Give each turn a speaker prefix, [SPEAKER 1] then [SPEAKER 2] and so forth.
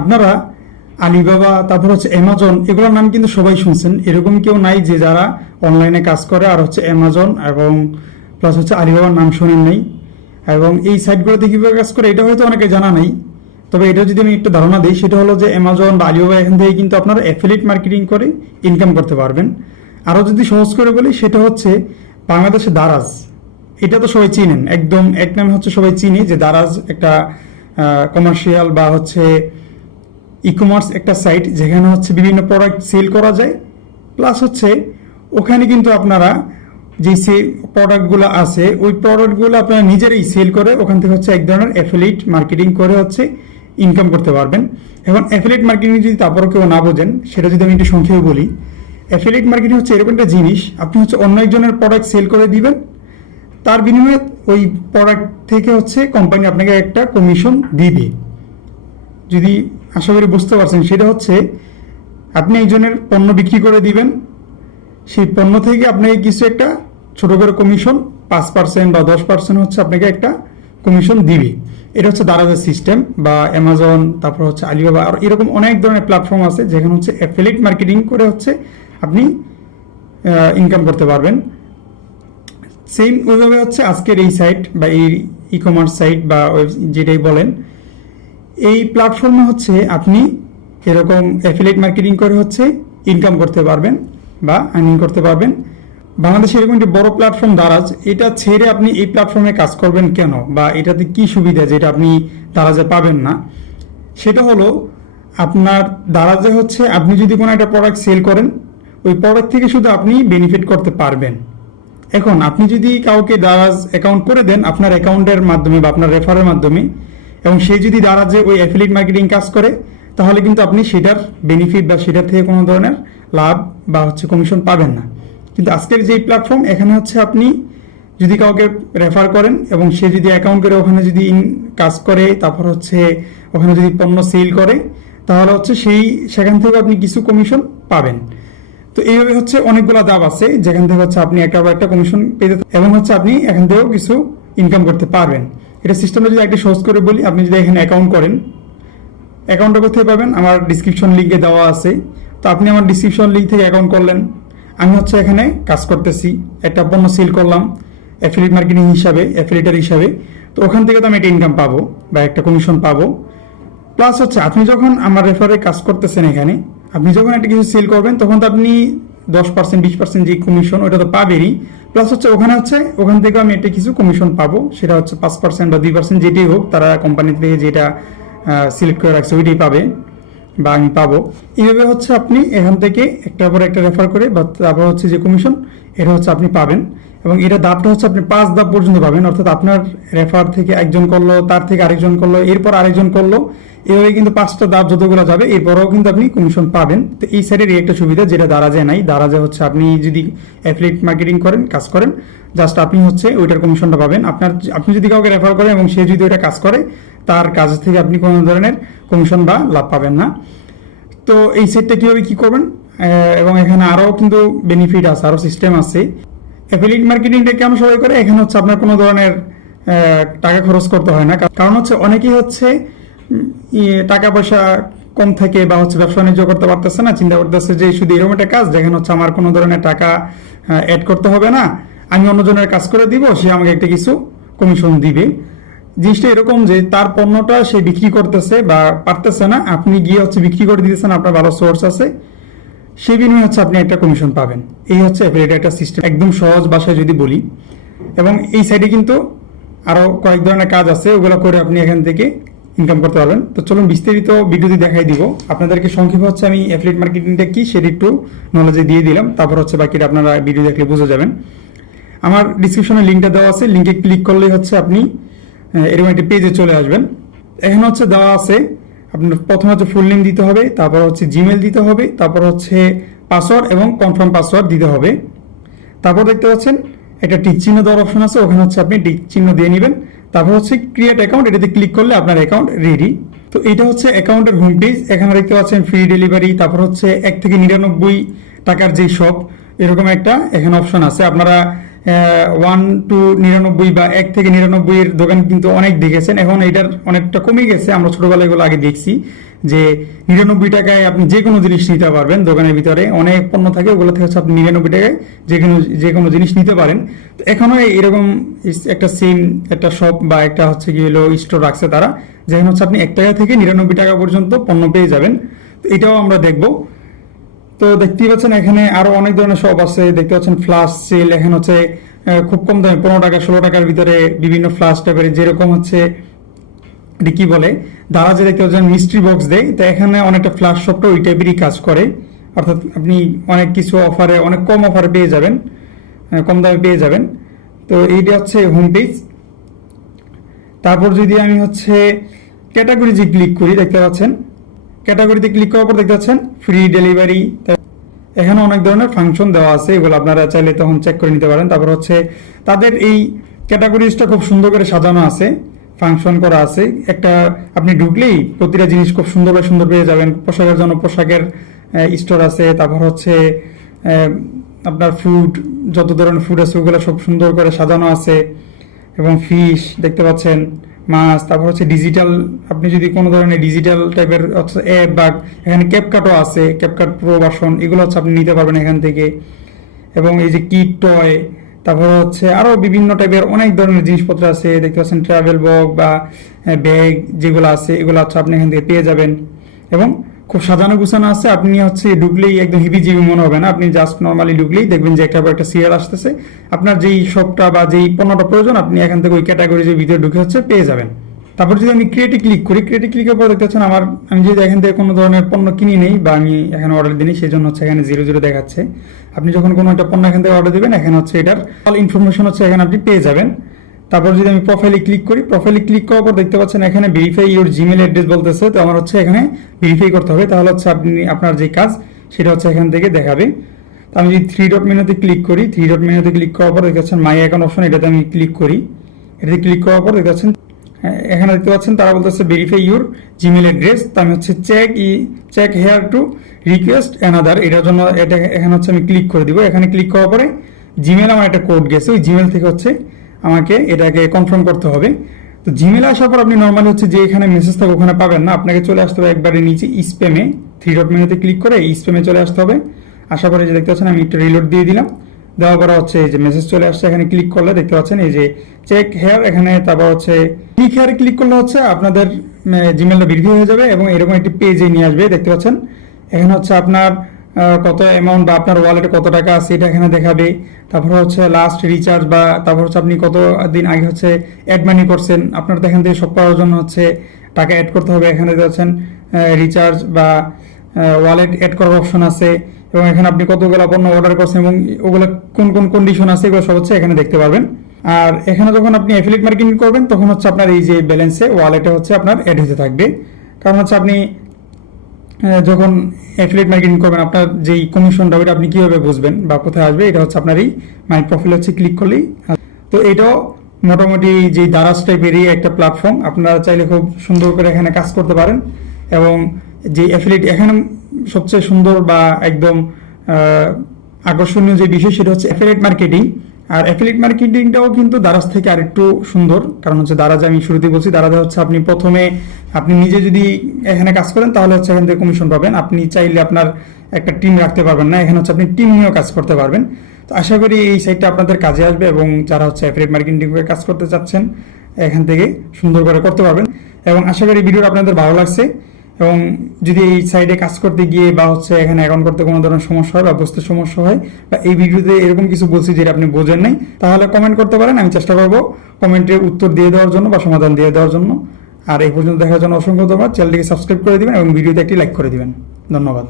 [SPEAKER 1] আপনারা আলিবাবা, তারপর হচ্ছে অ্যামাজন এগুলোর নাম কিন্তু সবাই শুনছেন। এরকম কেউ নাই যে যারা অনলাইনে কাজ করে, আর হচ্ছে অ্যামাজন এবং প্লাস হচ্ছে আলিবাবার নাম শোনেন নাই। এবং এই সাইটগুলোতে কীভাবে কাজ করে, এটা হয়তো অনেকে জানা নেই। তবে এটা যদি আমি একটু ধারণা দিই, সেটা হলো যে অ্যামাজন বা আলিবাবা এখান থেকে কিন্তু আপনারা অ্যাফিলিয়েট মার্কেটিং করে ইনকাম করতে পারবেন। আরও যদি সহজ করে বলি, সেটা হচ্ছে বাংলাদেশে দারাজ। এটা তো সবাই চিনেন। একদম, এক নামে হচ্ছে সবাই চিনি যে দারাজ একটা কমার্শিয়াল বা হচ্ছে ই কমার্স একটা সাইট যেখানে হচ্ছে বিভিন্ন প্রোডাক্ট সেল করা যায় প্লাস হচ্ছে ওখানে কিন্তু আপনারা যে সে প্রোডাক্টগুলো আছে, ওই প্রোডাক্টগুলো আপনারা নিজেরাই সেল করে ওখান থেকে হচ্ছে এক ধরনের অ্যাফিলিয়েট মার্কেটিং করে হচ্ছে ইনকাম করতে পারবেন। এখন অ্যাফিলিয়েট মার্কেটিং যদি তারপরও কেউ না বোঝেন, সেটা যদি আমি একটু সংক্ষেপে বলি অ্যাফিলিয়েট মার্কেটিং হচ্ছে এরকম একটা জিনিস, আপনি হচ্ছে অন্য একজনের প্রোডাক্ট সেল করে দিবেন, তার বিনিময়ে ওই প্রোডাক্ট থেকে হচ্ছে কোম্পানি আপনাকে একটা কমিশন দিবে। যদি আশা করি বুঝতে পারছেন, সেটা হচ্ছে আপনি একজনের পণ্য বিক্রি করে দিবেন, সেই পণ্য থেকে আপনাকে কিছু একটা ছোট করে কমিশন পাঁচ পার্সেন্ট বা দশ পার্সেন্ট হচ্ছে আপনাকে একটা কমিশন দিবে। এটা হচ্ছে দারাজের সিস্টেম বা অ্যামাজন তারপর হচ্ছে আলিবাবা আর এরকম অনেক ধরনের প্ল্যাটফর্ম আছে যেখানে হচ্ছে অ্যাফিলেট মার্কেটিং করে হচ্ছে আপনি ইনকাম করতে পারবেন। সেম ওইভাবে হচ্ছে আজকের এই সাইট বা এই ই কমার্স সাইট বা যেটাই বলেন এই প্ল্যাটফর্মে হচ্ছে আপনি এরকম অ্যাফিলেট মার্কেটিং করে হচ্ছে ইনকাম করতে পারবেন বা আর্নিং করতে পারবেন। বাংলাদেশে এরকম একটি বড় প্ল্যাটফর্ম দারাজ, এটা ছেড়ে আপনি এই প্ল্যাটফর্মে কাজ করবেন কেন? বা এটাতে কি সুবিধা যেটা আপনি দারাজে পাবেন না? সেটা হলো আপনার দারাজে হচ্ছে আপনি যদি কোনো একটা প্রোডাক্ট সেল করেন, ওই প্রোডাক্ট থেকে শুধু আপনি বেনিফিট করতে পারবেন। এখন আপনি যদি কাউকে দারাজ অ্যাকাউন্ট করে দেন, আপনার অ্যাকাউন্টের মাধ্যমে বা আপনার রেফারের মাধ্যমে এবং সে যদি দারাজে ওই অ্যাফিলিট মার্কেটিং কাজ করে, তাহলে কিন্তু আপনি সেটার বেনিফিট বা সেটার থেকে কোনো ধরনের লাভ বা হচ্ছে কমিশন পাবেন না। কিন্তু আজকের যেই প্ল্যাটফর্ম এখানে হচ্ছে আপনি যদি কাউকে রেফার করেন এবং সে যদি অ্যাকাউন্ট করে, ওখানে যদি ইন- কাজ করে, তারপর হচ্ছে ওখানে যদি পণ্য সেল করে, তাহলে হচ্ছে সেই, সেখান থেকে আপনি কিছু কমিশন পাবেন। তো এইভাবে হচ্ছে অনেকগুলো দাব আছে, যেখান থেকে হচ্ছে আপনি একটা একটা কমিশন পেতে এবং হচ্ছে আপনি এখান থেকেও কিছু ইনকাম করতে পারবেন। এটা সিস্টেমটা যদি একটু সহজ করে বলি, আপনি যদি এখানে অ্যাকাউন্ট করেন অ্যাকাউন্টটা কোথায় পাবেন? আমার ডিসক্রিপশন লিঙ্কে দেওয়া আছে। তো আপনি আমার ডিসক্রিপশন লিঙ্ক থেকে অ্যাকাউন্ট করলেন। আমি হচ্ছে এখানে কাজ করতেছি। একটা পণ্য সেল করলাম অ্যাফিলিয়েট মার্কেটিং হিসাবে অ্যাফিলিয়েটার হিসাবে। তো ওখান থেকে তো আমি একটা ইনকাম পাবো বা একটা কমিশন পাবো। প্লাস হচ্ছে, আপনি যখন আমার রেফারে কাজ করতেছেন এখানে, আপনি যখন একটা কিছু সেল করবেন, তখন তো আপনি দশ পার্সেন্ট বিশ পার্সেন্ট যে কমিশন ওটা তো পাবেরই। প্লাস হচ্ছে ওখানে হচ্ছে, ওখান থেকে আমি একটা কিছু কমিশন পাবো। সেটা হচ্ছে পাঁচ পার্সেন্ট বা দুই পার্সেন্ট যেটাই হোক, তারা কোম্পানি থেকে যেটা সিলেক্ট করে রাখছে, ওইটাই পাবে বা আমি পাবো। এইভাবে হচ্ছে আপনি এখান থেকে একটার পর একটা রেফার করে বা তারপর হচ্ছে যে কমিশন এটা হচ্ছে আপনি পাবেন। এবং এটা দাপটা হচ্ছে আপনি পাঁচ ধাপ পর্যন্ত পাবেন, অর্থাৎ আপনার রেফার থেকে একজন করল, তার থেকে আরেকজন করল, এরপর আরেকজন করল, এভাবে কিন্তু পাঁচটা দাপ যতগুলো যাবে, এরপরেও কিন্তু আপনি কমিশন পাবেন। তো এই সাইডের এই একটা সুবিধা যেটা দারাজে নাই, দারাজে হচ্ছে আপনি যদি অ্যাফিলিয়েট মার্কেটিং করেন, কাজ করেন জাস্ট আপনি হচ্ছে ওইটার কমিশনটা পাবেন। আপনার আপনি যদি কাউকে রেফার করেন এবং সে যদি ওইটা কাজ করে, তার কাজ থেকে আপনি কোনো ধরনের কমিশন বা লাভ পাবেন না। তো এই সেটটা কীভাবে কী করবেন? এবং এখানে আরও কিন্তু বেনিফিট আছে, আরও সিস্টেম আছে। অ্যাফিলিয়েট মার্কেটিংটা কেন সবাই করে, এখানে হচ্ছে আপনার কোনো ধরনের টাকা খরচ করতে হয় না। কারণ হচ্ছে অনেকেই হচ্ছে টাকা পয়সা কম থাকে বা হচ্ছে ব্যবসা বাণিজ্য করতে পারতেছে না, চিন্তা করতেছে যে শুধু এরকম একটা কাজ, যেখানে হচ্ছে আমার কোনো ধরনের টাকা অ্যাড করতে হবে না, আমি অন্যজনের কাজ করে দিব, সে আমাকে একটা কিছু কমিশন দিবে। জিনিসটা এরকম যে তার পণ্যটা সে বিক্রি করতেছে বা পারতেছে না, আপনি গিয়ে হচ্ছে বিক্রি করে দিতেছেন, আপনার ভালো সোর্স আছে। সেই বিনিময়ে হচ্ছে আপনি একটা কমিশন পাবেন। এই হচ্ছে অ্যাফিলিয়েট একটা সিস্টেম একদম সহজ ভাষায় যদি বলি, এবং এই সাইডে কিন্তু আরও কয়েক ধরনের কাজ আছে, ওগুলো করে আপনি এখান থেকে ইনকাম করতে পারবেন। তো চলুন বিস্তারিত ভিডিওতে দেখাই দিব। আপনাদেরকে সংক্ষেপে হচ্ছে আমি অ্যাফিলিয়েট মার্কেটিংটা কি সেটা একটু নলেজে দিয়ে দিলাম। তারপর হচ্ছে বাকিটা আপনারা ভিডিও দেখলে বুঝে যাবেন। আমার ডিসক্রিপশনে লিঙ্কটা দেওয়া আছে। লিঙ্কে ক্লিক করলেই হচ্ছে আপনি এরকম একটি পেজে চলে আসবেন। এখানে হচ্ছে দেওয়া আছে আপনার প্রথমে হচ্ছে ফুল নেম দিতে হবে, তারপর হচ্ছে জিমেল দিতে হবে, তারপর হচ্ছে পাসওয়ার্ড এবং কনফার্ম পাসওয়ার্ড দিতে হবে। তারপর দেখতে পাচ্ছেন, একটা টিক চিহ্ন দেওয়ার অপশন আছে, ওখানে হচ্ছে আপনি টিক চিহ্ন দিয়ে নেবেন। তারপর হচ্ছে ক্রিয়েট অ্যাকাউন্ট এটাতে ক্লিক করলে আপনার অ্যাকাউন্ট রেডি তো এটা হচ্ছে অ্যাকাউন্টের হোম পেজ এখানে দেখতে পাচ্ছেন ফ্রি ডেলিভারি তারপর হচ্ছে এক থেকে নিরানব্বই টাকার যে শপ এরকম একটা এখানে অপশন আছে। আপনারা ওয়ান টু নিরানব্বই বা এক থেকে নিরানব্বই এর দোকান কিন্তু অনেক দেখেছেন। এখন এটার অনেকটা কমে গেছে। আমরা ছোটবেলায় এগুলো আগে দেখছি যে নিরানব্বই টাকায় আপনি যে কোনো জিনিস নিতে পারবেন দোকানের ভিতরে। অনেক পণ্য থাকে, ওগুলো থেকে হচ্ছে আপনি নিরানব্বই টাকায় যে কোনো যে কোনো জিনিস নিতে পারেন। তো এখনও এরকম একটা সেম একটা শপ বা একটা হচ্ছে কি হলো স্টোর রাখছে তারা। যেখানে হচ্ছে আপনি এক টাকা থেকে নিরানব্বই টাকা পর্যন্ত পণ্য পেয়ে যাবেন। তো এটাও আমরা দেখব। তো দেখতেই পাচ্ছেন এখানে আরও অনেক ধরনের শপ আছে। দেখতে পাচ্ছেন ফ্লাশ সেল এখানে হচ্ছে খুব কম দামে, পনেরো টাকা, ষোলো টাকার ভিতরে বিভিন্ন ফ্লাশ টাইপের যেরকম হচ্ছে কি বলে? দ্বারা যে দেখতে পাচ্ছেন মিস্ট্রি বক্স দেয়। তো এখানে অনেকটা ফ্লাশ শপটা ওই টাইপেরই কাজ করে। অর্থাৎ আপনি অনেক কিছু অফারে অনেক কম অফারে পেয়ে যাবেন। কম দামে পেয়ে যাবেন। তো এইটা হচ্ছে হোম পেজ তারপর যদি আমি হচ্ছে ক্যাটাগরি যে ক্লিক করি, দেখতে পাচ্ছেন ক্যাটাগরিতে ক্লিক করার পর দেখতে পাচ্ছেন ফ্রি ডেলিভারি এখানে অনেক ধরনের ফাংশন দেওয়া আছে, এগুলো আপনারা চাইলে তখন চেক করে নিতে পারেন। তারপর হচ্ছে, তাদের এই ক্যাটাগরিজটা খুব সুন্দর করে সাজানো আছে ফাংশন করা আছে। একটা, আপনি ঢুকলেই প্রতিটা জিনিস খুব সুন্দর করে সুন্দর পেয়ে যাবেন। পোশাকের জন্য পোশাকের স্টোর আছে, তারপর হচ্ছে আপনার ফুড যত ধরনের ফুড আছে, ওগুলো সব সুন্দর করে সাজানো আছে। এবং ফিশ দেখতে পাচ্ছেন মাছ, তারপর হচ্ছে ডিজিটাল আপনি যদি কোনো ধরনের ডিজিটাল টাইপের অ্যাপ বা এখানে ক্যাপকাটও আছে ক্যাপকাট প্রো ভার্সন এগুলো হচ্ছে আপনি নিতে পারবেন এখান থেকে। এবং এই যে কিট টয় তারপর হচ্ছে আরও বিভিন্ন টাইপের অনেক ধরনের জিনিসপত্র আছে। দেখতে পাচ্ছেন ট্রাভেল বক বা ব্যাগ যেগুলো আছে, এগুলো হচ্ছে আপনি এখান থেকে পেয়ে যাবেন। এবং খুব সাজানো গুছানো আছে। আপনি হচ্ছে ঢুকলেই একদম হিবি জিবি মনে হবে না। আপনি জাস্ট নর্মালি ঢুকলেই দেখবেন যে একটা একটা সিরিয়াল আসতেছে। আপনার যেই শপটা বা যেই পণ্যটা প্রয়োজন, আপনি এখান থেকে ওই ক্যাটাগরি যে ভিতরে ঢুকে হচ্ছে পেয়ে যাবেন। তারপর যদি আমি ক্রিয়েটে ক্লিক করি ক্রিয়েটে ক্লিকের পর দেখতে পাচ্ছেন আমার, আমি যদি এখান থেকে কোনো ধরনের পণ্য কিনি নেই বা আমি এখানে অর্ডার দিই সেই জন্য হচ্ছে এখানে জিরো জিরো দেখাচ্ছে। আপনি যখন কোনো একটা পণ্য এখান থেকে অর্ডার দিবেন, এখানে হচ্ছে এটার অল ইনফরমেশন হচ্ছে এখানে আপনি পেয়ে যাবেন। তারপর যদি আমি প্রোফাইলে ক্লিক করি প্রোফাইলে ক্লিক করার পর দেখতে পাচ্ছেন এখানে ভেরিফাই ইউর জিমেল অ্যাড্রেস বলতেছে। তো আমার হচ্ছে এখানে ভেরিফাই করতে হবে। তাহলে হচ্ছে আপনি আপনার যে কাজ সেটা হচ্ছে এখান থেকে দেখাবে। তো আমি যদি থ্রি ডট মেনুতে ক্লিক করি থ্রি ডট মেনুতে ক্লিক করার পর দেখতে পাচ্ছেন মাই অ্যাকাউন্ট অপশন এটাতে আমি ক্লিক করি। এটাতে ক্লিক করার পর দেখতে পাচ্ছেন হ্যাঁ, এখানে দেখতে পাচ্ছেন তারা বলতেছে ভেরিফাই ইউর জিমেল অ্যাড্রেস তো আমি হচ্ছে check E check here to request another এটার জন্য এটা এখানে হচ্ছে আমি ক্লিক করে দিব। এখানে ক্লিক করার পরে জিমেল আমার একটা কোড গেছে। ওই জিমেল থেকে হচ্ছে আমাকে এটাকে কনফার্ম করতে হবে। তো জিমেল আসার পর আপনি নর্মালি হচ্ছে যে এখানে মেসেজ থাকে ওখানে পাবেন না। আপনাকে চলে আসতে হবে একবারে নিচে স্প্যামে থ্রি ডট মেনুতে ক্লিক করে স্প্যামে চলে আসতে হবে। আসার পরে যে দেখতে পাচ্ছেন, আমি একটা রিলোড দিয়ে দিলাম। দেওয়ার পরে হচ্ছে এই যে মেসেজ চলে আসছে, এখানে ক্লিক করলে দেখতে পাচ্ছেন এই যে চেক হেয়ার এখানে তারপর হচ্ছে ক্লিক হেয়ার ক্লিক করলে হচ্ছে আপনাদের জিমেলটা বৃদ্ধি হয়ে যাবে এবং এরকম একটি পেজে নিয়ে আসবে, দেখতে পাচ্ছেন। এখানে হচ্ছে আপনার কত অ্যামাউন্ট বা আপনার ওয়ালেটে কত টাকা আছে এটা এখানে দেখাবে। তারপর হচ্ছে লাস্ট রিচার্জ বা তারপর হচ্ছে আপনি কত দিন আগে হচ্ছে অ্যাড মানি করছেন, আপনার তো এখান থেকে সব করার জন্য হচ্ছে টাকা অ্যাড করতে হবে। এখানে পাচ্ছেন রিচার্জ বা ওয়ালেট অ্যাড করার অপশন আছে এবং এখানে আপনি কতগুলো পণ্য অর্ডার করছেন এবং ওগুলো কোন কোন কন্ডিশন আছে এগুলো সব হচ্ছে এখানে দেখতে পারবেন। আর এখানে যখন আপনি অ্যাফিলিয়েট মার্কেটিং করবেন, তখন হচ্ছে আপনার এই যে ব্যালেন্সে ওয়ালেটে হচ্ছে আপনার অ্যাড হতে থাকবে। কারণ হচ্ছে আপনি যখন অ্যাফিলিয়েট মার্কেটিং করবেন, আপনার যেই কমিশনটা ওইটা আপনি কীভাবে বুঝবেন বা কোথায় আসবে, এটা হচ্ছে আপনার এই মাই প্রোফাইল হচ্ছে ক্লিক করলেই তো এটাও মোটামুটি যে দারাজ টাইপেরই একটা প্ল্যাটফর্ম আপনারা চাইলে খুব সুন্দর করে এখানে কাজ করতে পারেন এবং যে অ্যাফিলিয়েট এখানে সবচেয়ে সুন্দর বা একদম আকর্ষণীয় যে বিষয় সেটা হচ্ছে অ্যাফিলিয়েট মার্কেটিং আর অ্যাফিলিয়েট মার্কেটিংটাও কিন্তু দারাজ থেকে আরেকটু সুন্দর, কারণ হচ্ছে দারাজ আমি শুরুতে বলছি, দারাজে হচ্ছে আপনি প্রথমে আপনি নিজে যদি এখানে কাজ করেন, তাহলে হচ্ছে এখান থেকে কমিশন পাবেন। আপনি চাইলে আপনার একটা টিম রাখতে পারবেন না, এখানে হচ্ছে আপনি টিম নিয়েও কাজ করতে পারবেন। তো আশা করি এই সাইটটা আপনাদের কাজে আসবে এবং যারা হচ্ছে অ্যাফিলিয়েট মার্কেটিং এর কাজ করতে চাচ্ছেন, এখান থেকে সুন্দর করে করতে পারবেন। এবং আশা করি ভিডিওটা আপনাদের ভালো লাগছে। এবং যদি এই সাইডে কাজ করতে গিয়ে বা হচ্ছে এখানে অ্যাকাউন্ট করতে কোনো ধরনের সমস্যা হয় বা বুঝতে সমস্যা হয় বা এই ভিডিওতে এরকম কিছু বলছি যেটা আপনি বোঝেন নাই, তাহলে কমেন্ট করতে পারেন। আমি চেষ্টা করব কমেন্টে উত্তর দিয়ে দেওয়ার জন্য বা সমাধান দিয়ে দেওয়ার জন্য। আর এই পর্যন্ত দেখার জন্য অসংখ্য ধন্যবাদ। চ্যানেলটিকে সাবস্ক্রাইব করে দিবেন এবং ভিডিওতে একটি লাইক করে দিবেন। ধন্যবাদ।